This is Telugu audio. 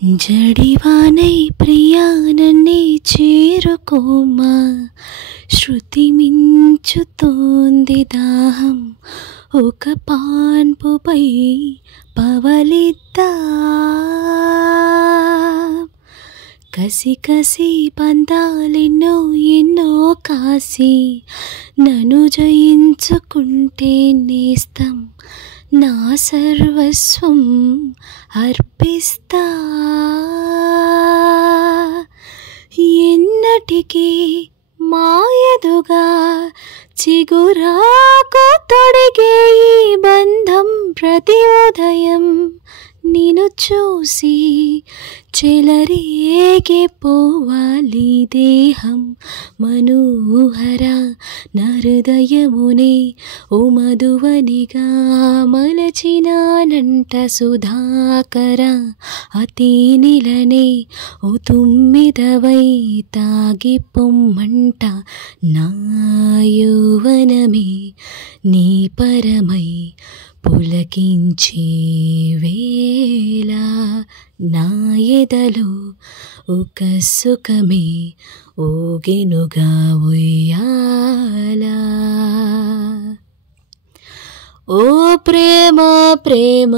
జడివానై ప్రియా నన్నే చేరుకోమా, శృతి మించుతోంది దాహం, ఒక పాన్పుపై పవలిద్దా. కసి కసి పందాలెన్నో ఎన్నో కాసి నన్ను జయించుకుంటే నేస్తం, నా సర్వస్వం అర్పిస్తా. ఎన్నటికీ మాయదుగా చిగురాకు తొడిగే ఈ బంధం, ప్రతి ఉదయం నిన్ను చూసి చెలరేగిపోవాలి దేహం. మనోహర నా హృదయమునే ఓ మధువనిగా మలచినానంట సుధాకర, అతి నిలనే ఓ తుమ్మిదవై తాగిపొమ్మంట. నా యౌవనమే నీ పరమై పులకించే వేళ, నా ఎదలో ఒక సుఖమే ఊగెనుగా ఉయ్యాల. ఓ ప్రేమ ప్రేమ